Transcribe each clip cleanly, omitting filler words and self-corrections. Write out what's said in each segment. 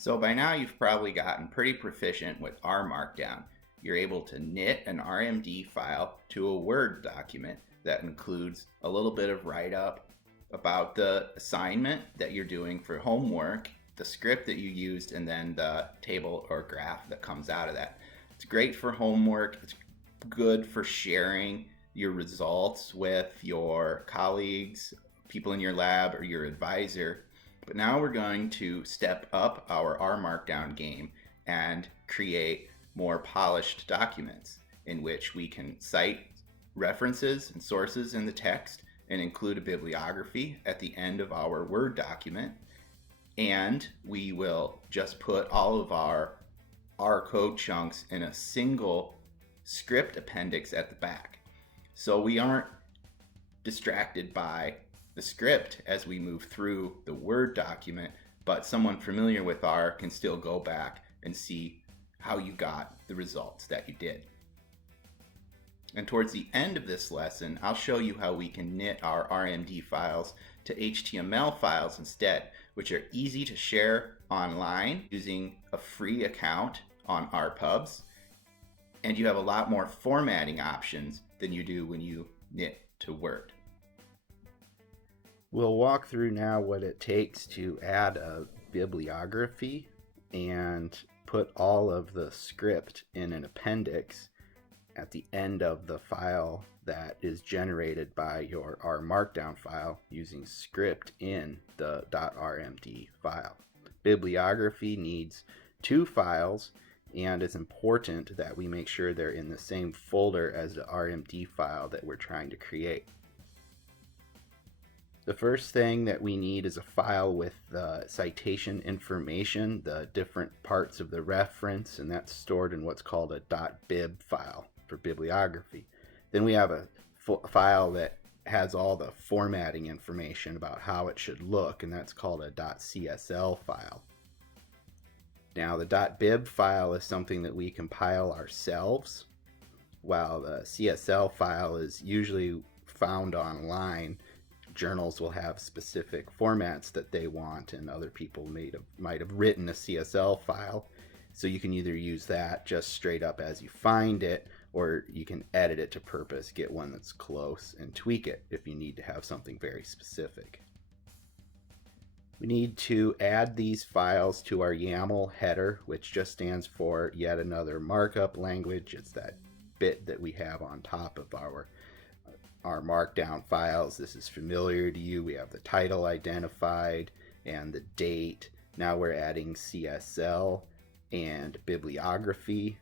So by now you've probably gotten pretty proficient with R Markdown. You're able to knit an RMD file to a Word document that includes a little bit of write-up about the assignment that you're doing for homework, the script that you used, and then the table or graph that comes out of that. It's great for homework. It's good for sharing your results with your colleagues, people in your lab, or your advisor. But now we're going to step up our R Markdown game and create more polished documents in which we can cite references and sources in the text and include a bibliography at the end of our Word document. And we will just put all of our R code chunks in a single script appendix at the back. So we aren't distracted by the script as we move through the Word document, but someone familiar with R can still go back and see how you got the results that you did. And towards the end of this lesson, I'll show you how we can knit our RMD files to HTML files instead, which are easy to share online using a free account on RPubs. And you have a lot more formatting options than you do when you knit to Word. We'll walk through now what it takes to add a bibliography and put all of the script in an appendix at the end of the file that is generated by your R Markdown file using script in the .rmd file. Bibliography needs two files, and it's important that we make sure they're in the same folder as the RMD file that we're trying to create. The first thing that we need is a file with the citation information, the different parts of the reference, and that's stored in what's called a .bib file for bibliography. Then we have a file that has all the formatting information about how it should look, and that's called a .csl file. Now the .bib file is something that we compile ourselves, while the CSL file is usually found online. Journals will have specific formats that they want, and other people might have written a CSL file. So you can either use that just straight up as you find it, or you can edit it to purpose, get one that's close, and tweak it if you need to have something very specific. We need to add these files to our YAML header, which just stands for yet another markup language. It's that bit that we have on top of our Markdown files. This is familiar to you. We have the title identified and the date. Now we're adding CSL and bibliography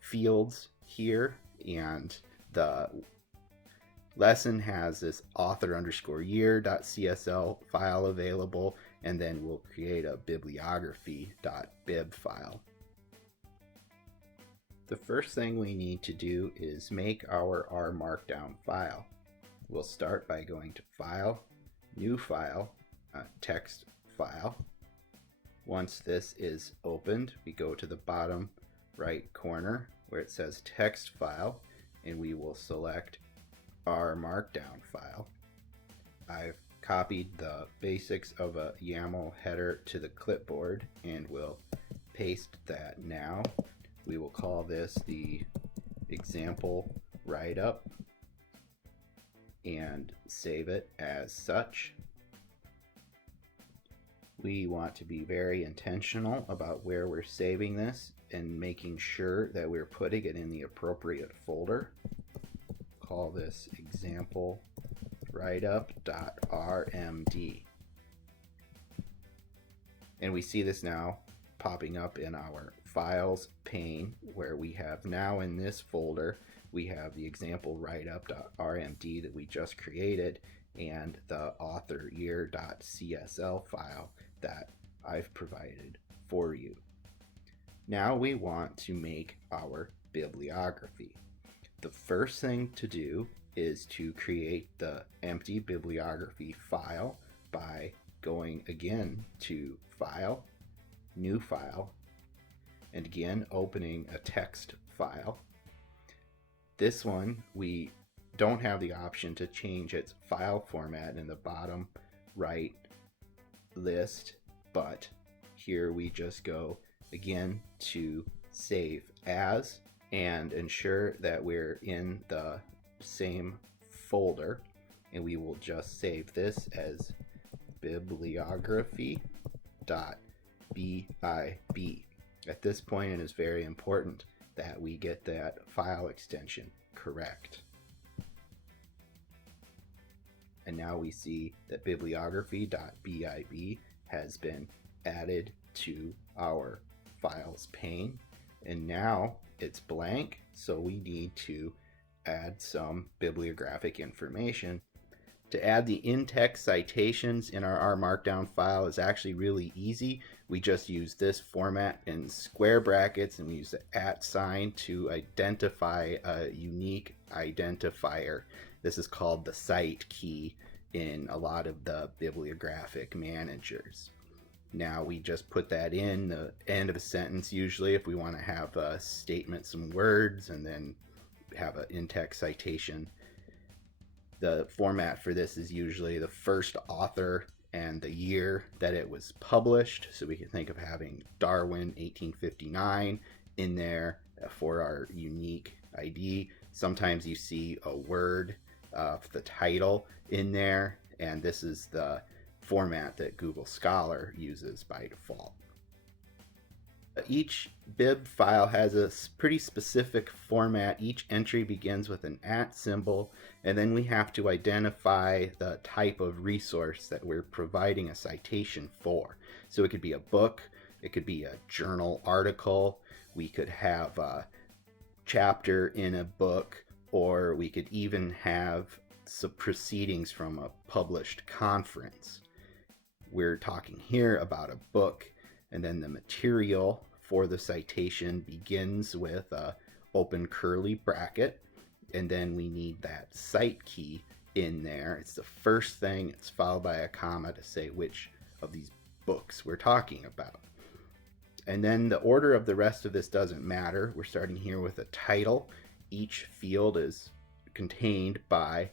fields here, and the lesson has this author_year.csl file available, and then we'll create a bibliography.bib file. The first thing we need to do is make our R Markdown file. We'll start by going to File, New File, Text File. Once this is opened, we go to the bottom right corner where it says Text File, and we will select R Markdown file. I've copied the basics of a YAML header to the clipboard and will paste that now. We will call this the example write-up and save it as such. We want to be very intentional about where we're saving this and making sure that we're putting it in the appropriate folder. Call this example writeup.rmd. And we see this now popping up in our files pane, where we have now in this folder we have the example writeup.rmd that we just created and the author year.csl file that I've provided for you. Now we want to make our bibliography. The first thing to do is to create the empty bibliography file by going again to File, New File, and again opening a text file. This one, we don't have the option to change its file format in the bottom right list, but Here we just go again to save as and ensure that we're in the same folder, and we will just save this as bibliography.bib. At this point, it is very important that we get that file extension correct. And now we see that bibliography.bib has been added to our files pane, and now it's blank, so we need to add some bibliographic information. To add the in-text citations in our R Markdown file is actually really easy. We just use this format in square brackets, and we use the @ sign to identify a unique identifier. This is called the cite key in a lot of the bibliographic managers. Now we just put that in the end of a sentence, usually if we want to have a statement, some words, and then have an in-text citation. The format for this is usually the first author and the year that it was published. So we can think of having Darwin 1859 in there for our unique ID. Sometimes you see a word of the title in there, and this is the format that Google Scholar uses by default. Each bib file has a pretty specific format. Each entry begins with an @ symbol, and then we have to identify the type of resource that we're providing a citation for. So it could be a book, it could be a journal article, we could have a chapter in a book, or we could even have some proceedings from a published conference. We're talking here about a book, and then the material for the citation begins with a open curly bracket, and then we need that cite key in there. It's the first thing. It's followed by a comma to say which of these books we're talking about. And then the order of the rest of this doesn't matter. We're starting here with a title. Each field is contained by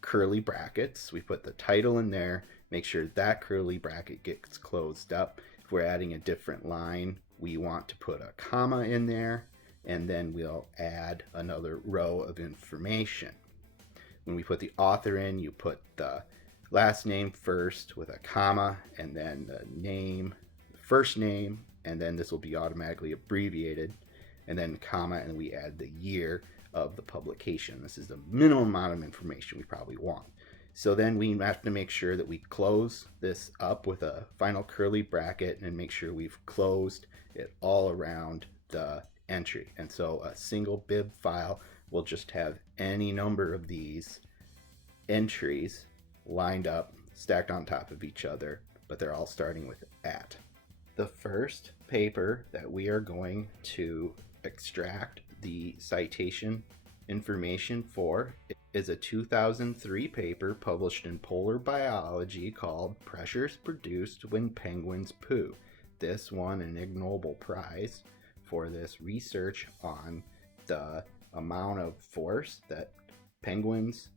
curly brackets. We put the title in there, make sure that curly bracket gets closed up. If we're adding a different line, we want to put a comma in there, and then we'll add another row of information. When we put the author in, you put the last name first with a comma, and then the name, first name, and then this will be automatically abbreviated, and then comma, and we add the year of the publication. This is the minimum amount of information we probably want. So then we have to make sure that we close this up with a final curly bracket and make sure we've closed it all around the entry. And so a single bib file will just have any number of these entries lined up, stacked on top of each other, but they're all starting with @. The first paper that we are going to extract the citation information for is a 2003 paper published in Polar Biology called Pressures Produced When Penguins Poo. This won an Ig Nobel Prize for this research on the amount of force that penguins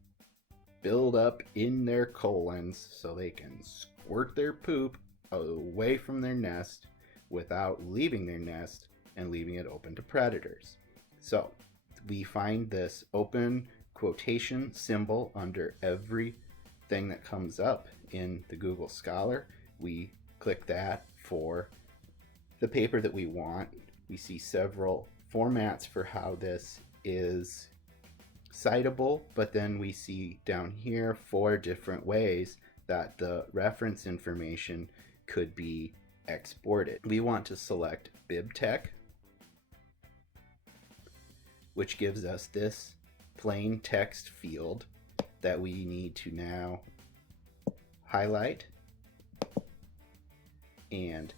build up in their colons so they can squirt their poop away from their nest without leaving their nest and leaving it open to predators. So we find this open quotation symbol under everything that comes up in the Google Scholar. We click that for the paper that we want. We see several formats for how this is citable, but then we see down here 4 different ways that the reference information could be exported. We want to select BibTeX, which gives us this plain text field that we need to now highlight and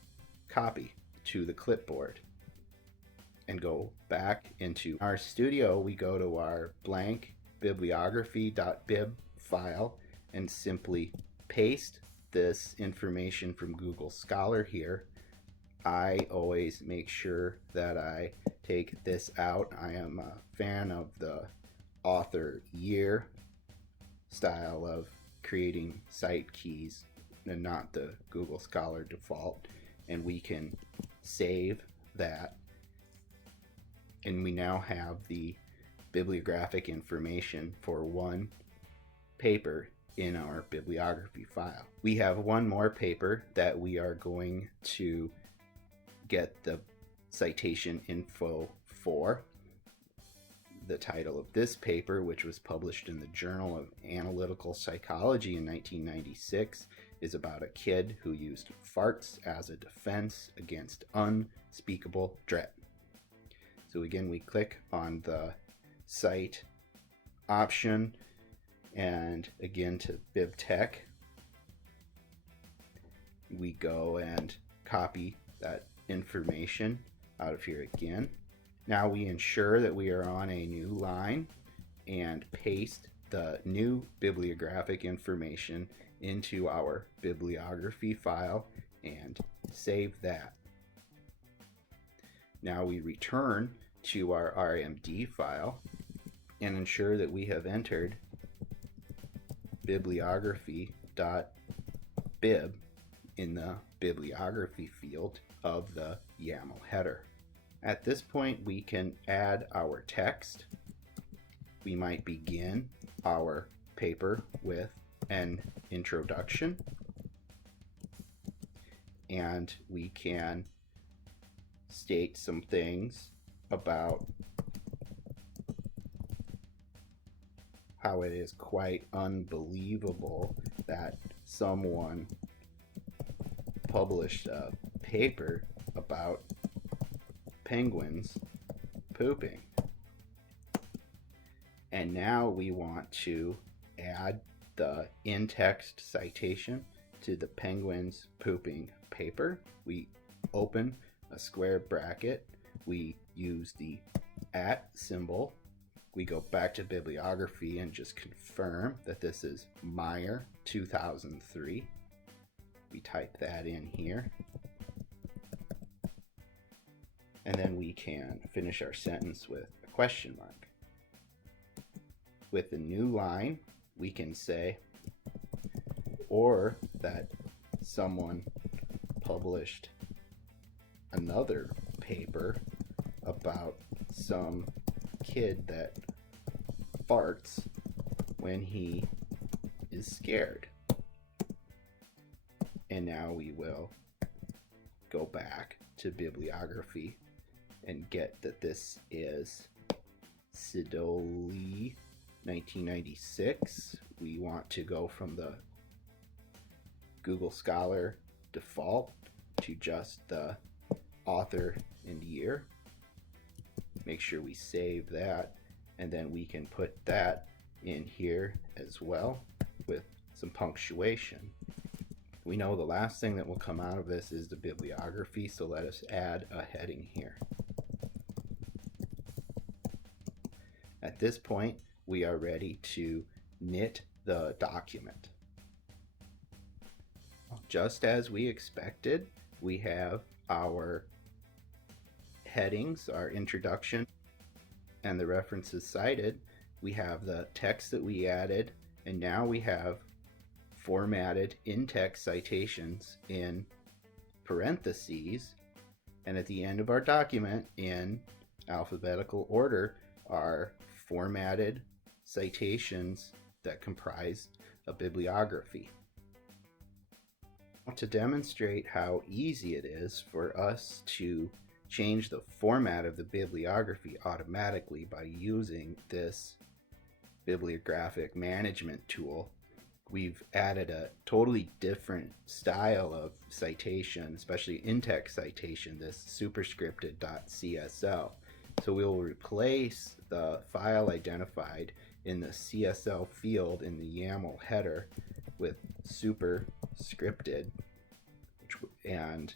copy to the clipboard and go back into our studio. We go to our blank bibliography.bib file and simply paste this information from Google Scholar here. I always make sure that I take this out. I am a fan of the author year style of creating cite keys and not the Google Scholar default. and we can save that. And we now have the bibliographic information for one paper in our bibliography file. We have one more paper that we are going to get the citation info for. The title of this paper, which was published in the Journal of Analytical Psychology in 1996, is about a kid who used farts as a defense against unspeakable dread. So again, we click on the cite option, and again to BibTech, we go and copy that information out of here again. Now we ensure that we are on a new line and paste the new bibliographic information into our bibliography file and save that. Now we return to our RMD file and ensure that we have entered bibliography.bib in the bibliography field of the YAML header. At this point, we can add our text. We might begin our paper with an introduction, and we can state some things about how it is quite unbelievable that someone published a paper about penguins pooping. And now we want to add the in-text citation to the penguins pooping paper. We open a square bracket, we use the @ symbol, we go back to bibliography and just confirm that this is Meyer 2003. We type that in here. And then we can finish our sentence with a question mark. With the new line, we can say, or that someone published another paper about some kid that farts when he is scared. And now we will go back to bibliography and get that this is Sidoli 1996. We want to go from the Google Scholar default to just the author and year. Make sure we save that, and then we can put that in here as well with some punctuation. We know the last thing that will come out of this is the bibliography, so let us add a heading here. At this point, we are ready to knit the document. Just as we expected, we have our headings, our introduction, and the references cited. We have the text that we added, and now we have formatted in-text citations in parentheses, and at the end of our document, in alphabetical order, are formatted citations that comprise a bibliography. To demonstrate how easy it is for us to change the format of the bibliography automatically by using this bibliographic management tool, we've added a totally different style of citation, especially in-text citation, this superscripted .csl. So we will replace the file identified in the CSL field in the YAML header with superscripted, and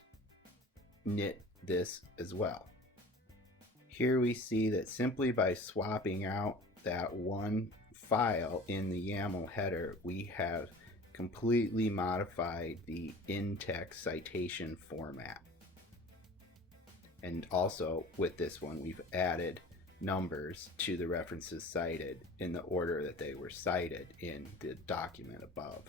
knit this as well. Here we see that simply by swapping out that one file in the YAML header, we have completely modified the in-text citation format. And also with this one, we've added numbers to the references cited in the order that they were cited in the document above.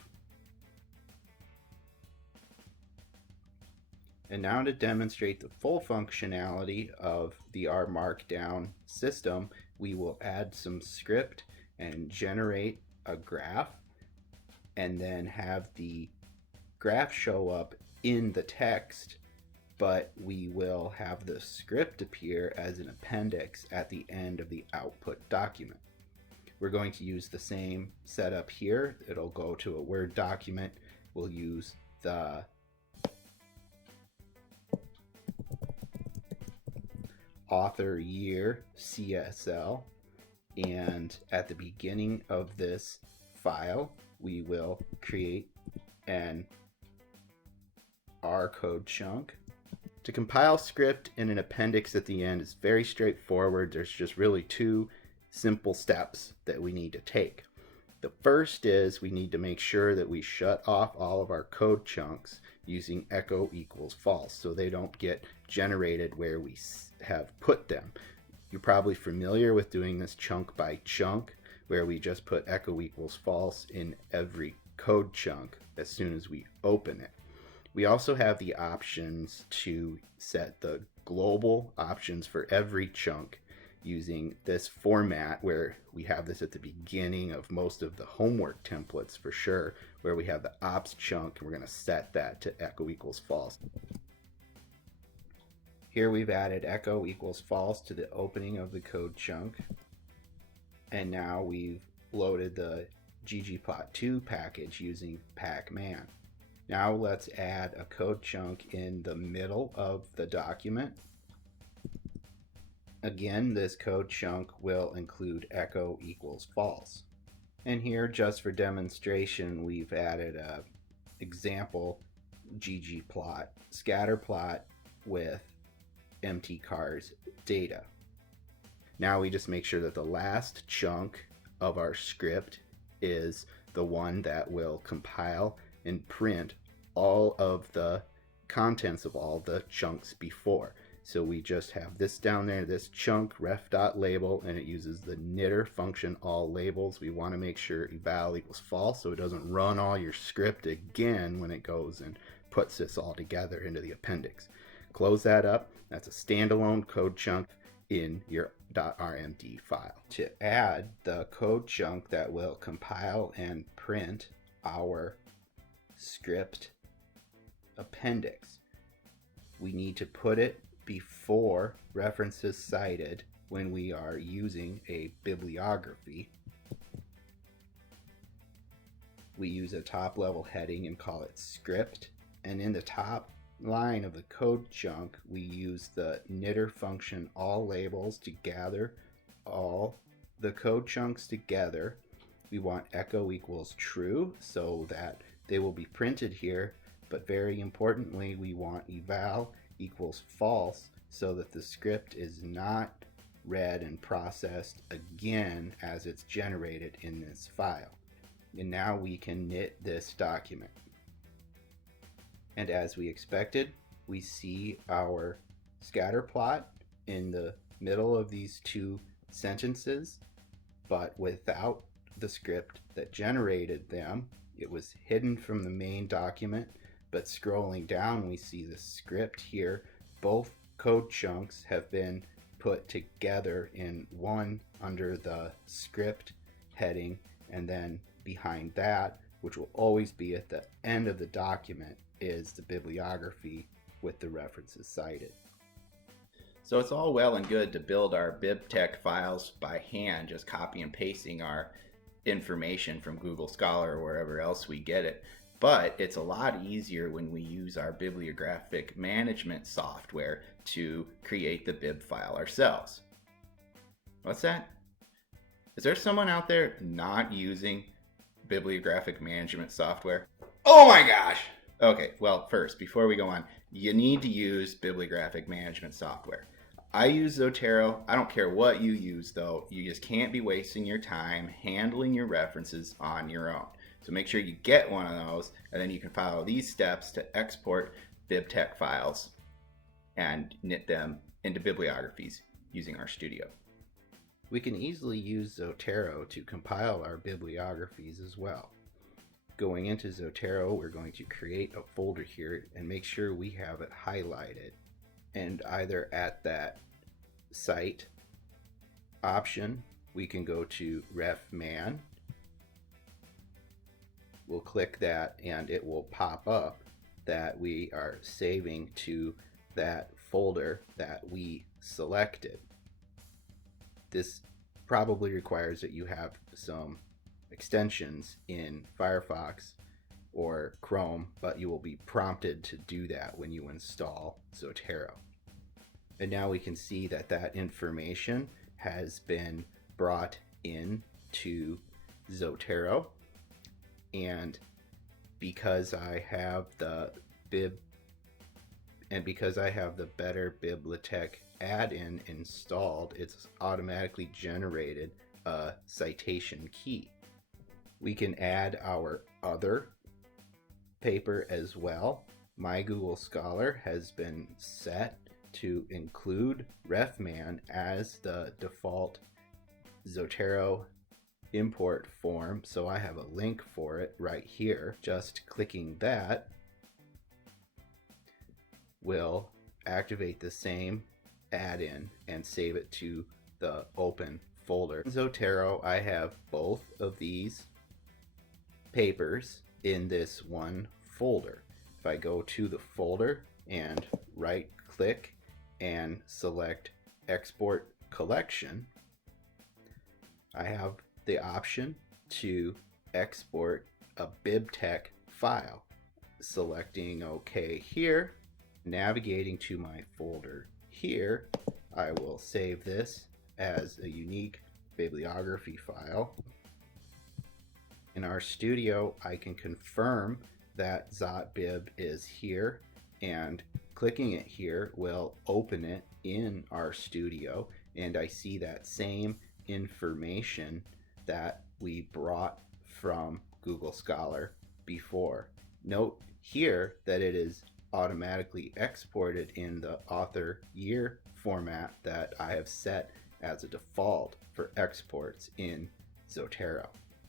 And now to demonstrate the full functionality of the R Markdown system, we will add some script and generate a graph, and then have the graph show up in the text, but we will have the script appear as an appendix at the end of the output document. We're going to use the same setup here. It'll go to a Word document. We'll use the author year CSL, and at the beginning of this file we will create an R code chunk. To compile script in an appendix at the end is very straightforward. There's just really two simple steps that we need to take. The first is we need to make sure that we shut off all of our code chunks using echo equals false so they don't get generated where we have put them. You're probably familiar with doing this chunk by chunk, where we just put echo equals false in every code chunk as soon as we open it. We also have the options to set the global options for every chunk using this format, where we have this at the beginning of most of the homework templates for sure, where we have the ops chunk, and we're going to set that to echo equals false. Here we've added echo equals false to the opening of the code chunk, and now we've loaded the ggplot2 package using pacman. Now let's add a code chunk in the middle of the document. Again, this code chunk will include echo equals false. And here, just for demonstration, we've added a example ggplot scatter plot with mtcars data. Now we just make sure that the last chunk of our script is the one that will compile and print all of the contents of all the chunks before. So we just have this down there, this chunk ref.label, and it uses the knitter function all labels. We want to make sure eval equals false so it doesn't run all your script again when it goes and puts this all together into the appendix. Close that up. That's a standalone code chunk in your .rmd file. To add the code chunk that will compile and print our script appendix, we need to put it before references cited when we are using a bibliography. We use a top level heading and call it script, and in the top line of the code chunk we use the knitter function all labels to gather all the code chunks together. We want echo equals true so that they will be printed here, but very importantly we want eval equals false so that the script is not read and processed again as it's generated in this file. And now we can knit this document. And as we expected, we see our scatter plot in the middle of these two sentences, but without the script that generated them. It was hidden from the main document, but scrolling down we see the script here. Both code chunks have been put together in one under the script heading, and then behind that, which will always be at the end of the document, is the bibliography with the references cited. So it's all well and good to build our BibTeX files by hand, just copy and pasting our information from Google Scholar or wherever else we get it. But it's a lot easier when we use our bibliographic management software to create the bib file ourselves. What's that? Is there someone out there not using bibliographic management software? Oh my gosh! Okay, well, first, before we go on, you need to use bibliographic management software. I use Zotero. I don't care what you use, though. You just can't be wasting your time handling your references on your own. So make sure you get one of those, and then you can follow these steps to export BibTeX files and knit them into bibliographies using RStudio. We can easily use Zotero to compile our bibliographies as well. Going into Zotero, we're going to create a folder here and make sure we have it highlighted. And either at that site option, we can go to RefMan. We'll click that and it will pop up that we are saving to that folder that we selected. This probably requires that you have some extensions in Firefox or Chrome, but you will be prompted to do that when you install Zotero. And now we can see that that information has been brought in to Zotero. And because I have the Better Bibliotech add-in installed, it's automatically generated a citation key. We can add our other paper as well. My Google Scholar has been set to include RefMan as the default Zotero import form, so I have a link for it right here. Just clicking that will activate the same add-in and save it to the open folder. In Zotero, I have both of these papers in this one folder. If I go to the folder and right click and select Export Collection, I have the option to export a BibTeX file. Selecting OK here, navigating to my folder here, I will save this as a unique bibliography file. In RStudio, I can confirm that ZotBib is here, and clicking it here will open it in RStudio, and I see that same information that we brought from Google Scholar before. Note here that it is automatically exported in the author year format that I have set as a default for exports in Zotero.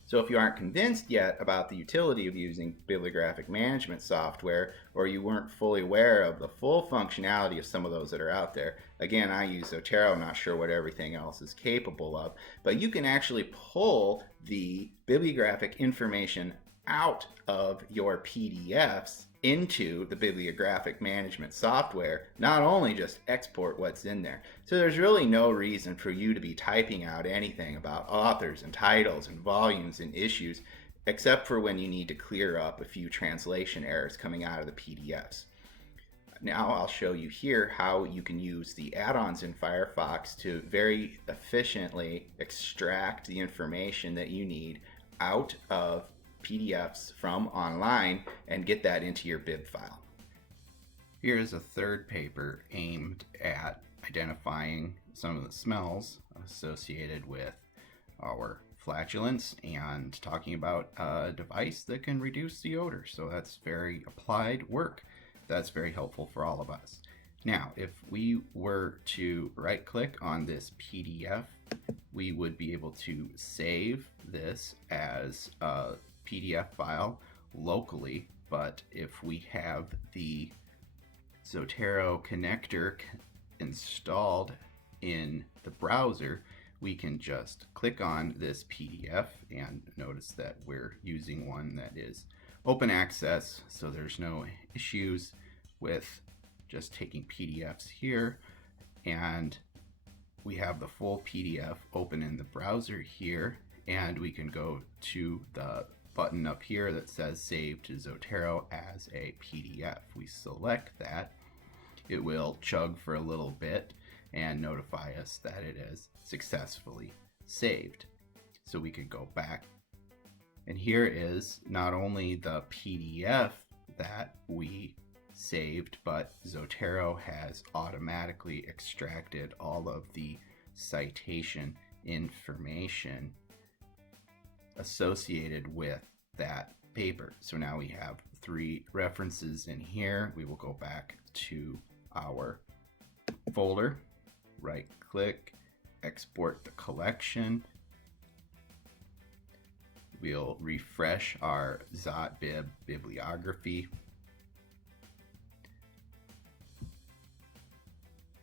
So if you aren't convinced yet about the utility of using bibliographic management software, or you weren't fully aware of the full functionality of some of those that are out there, again, I use Zotero, I'm not sure what everything else is capable of, but you can actually pull the bibliographic information out of your PDFs into the bibliographic management software, not only just export what's in there. So there's really no reason for you to be typing out anything about authors and titles and volumes and issues, except for when you need to clear up a few translation errors coming out of the PDFs. Now I'll show you here how you can use the add-ons in Firefox to very efficiently extract the information that you need out of PDFs from online and get that into your bib file. Here is a third paper aimed at identifying some of the smells associated with our flatulence and talking about a device that can reduce the odor. So that's very applied work. That's very helpful for all of us. Now, if we were to right click on this PDF, we would be able to save this as a PDF file locally, but if we have the Zotero connector installed in the browser, we can just click on this PDF, and notice that we're using one that is open access, so there's no issues with just taking PDFs here, and we have the full PDF open in the browser here, and we can go to the button up here that says Save to Zotero as a PDF. We select that. It will chug for a little bit and notify us that it is successfully saved. So we could go back, and here is not only the PDF that we saved, but Zotero has automatically extracted all of the citation information associated with that paper. So now we have 3 references in here. We will go back to our folder, right click, export the collection. We'll refresh our .bib bibliography.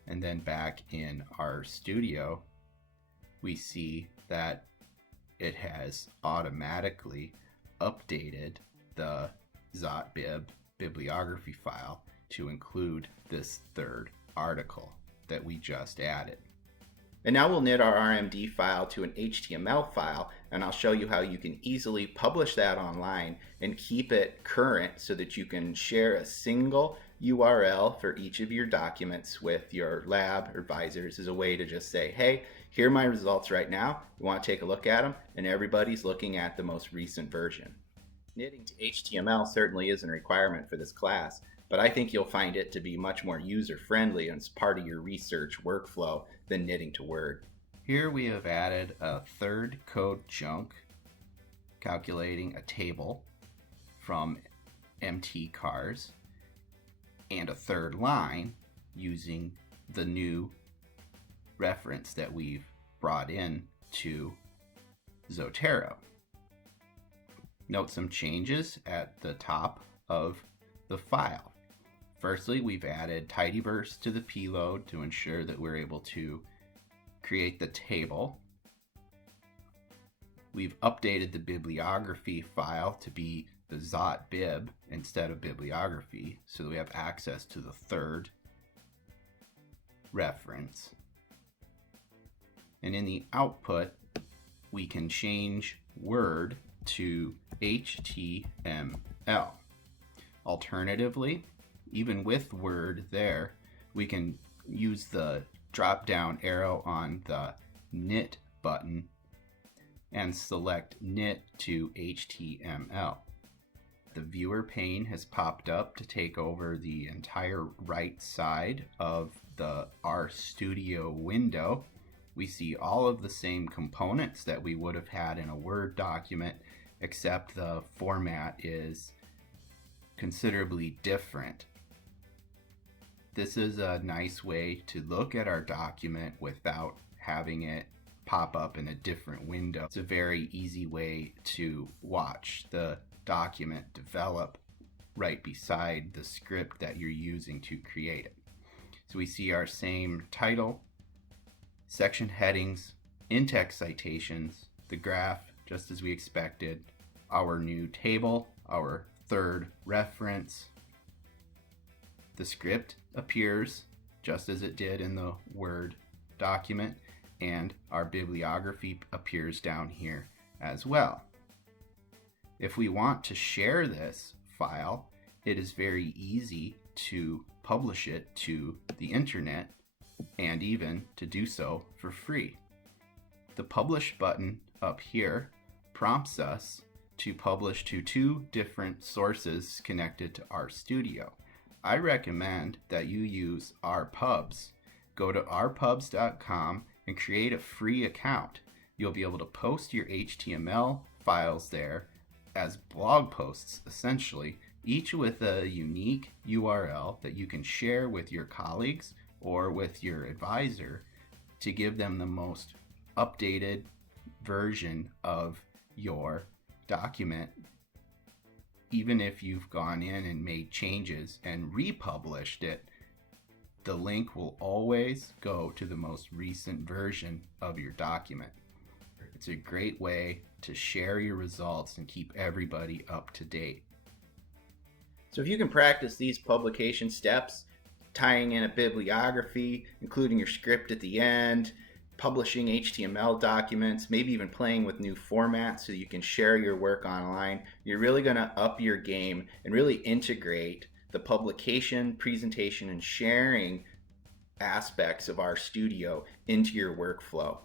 And then back in our studio, we see that it has automatically updated the .bib bibliography file to include this third article that we just added. And now we'll knit our RMD file to an HTML file, and I'll show you how you can easily publish that online and keep it current so that you can share a single URL for each of your documents with your lab advisors as a way to just say, hey, here are my results right now. You want to take a look at them? And everybody's looking at the most recent version. Knitting to HTML certainly isn't a requirement for this class, but I think you'll find it to be much more user-friendly and it's part of your research workflow than knitting to Word. Here we have added a third code chunk calculating a table from MT cars and a third line using the new reference that we've brought in to Zotero. Note some changes at the top of the file. Firstly, we've added tidyverse to the payload to ensure that we're able to create the table. We've updated the bibliography file to be the .bib instead of bibliography, so that we have access to the third reference. And in the output, we can change Word to HTML. Alternatively, even with Word there, we can use the drop-down arrow on the knit button and select knit to HTML. The viewer pane has popped up to take over the entire right side of the RStudio window. We see all of the same components that we would have had in a Word document, except the format is considerably different. This is a nice way to look at our document without having it pop up in a different window. It's a very easy way to watch the document develop right beside the script that you're using to create it. So we see our same title, section headings, in-text citations, the graph just as we expected, our new table, our third reference. The script appears just as it did in the Word document, and our bibliography appears down here as well. If we want to share this file, it is very easy to publish it to the internet and even to do so for free. The publish button up here prompts us to publish to two different sources connected to RStudio. I recommend that you use RPubs. Go to rpubs.com and create a free account. You'll be able to post your HTML files there as blog posts, essentially, each with a unique URL that you can share with your colleagues or with your advisor to give them the most updated version of your document. Even if you've gone in and made changes and republished it, the link will always go to the most recent version of your document. It's a great way to share your results and keep everybody up to date. So if you can practice these publication steps, tying in a bibliography, including your script at the end, publishing HTML documents, maybe even playing with new formats so you can share your work online, you're really going to up your game and really integrate the publication, presentation, and sharing aspects of RStudio into your workflow.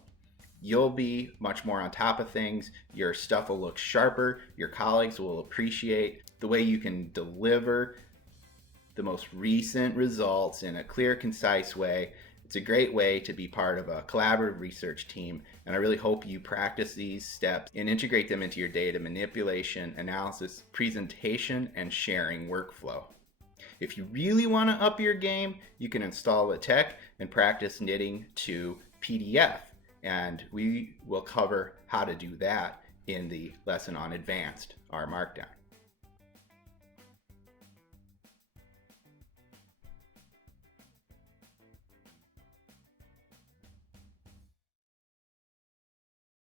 You'll be much more on top of things, your stuff will look sharper, your colleagues will appreciate the way you can deliver the most recent results in a clear, concise way. It's a great way to be part of a collaborative research team, and I really hope you practice these steps and integrate them into your data manipulation, analysis, presentation, and sharing workflow. If you really want to up your game, you can install a tech and practice knitting to PDF, and we will cover how to do that in the lesson on advanced R Markdown.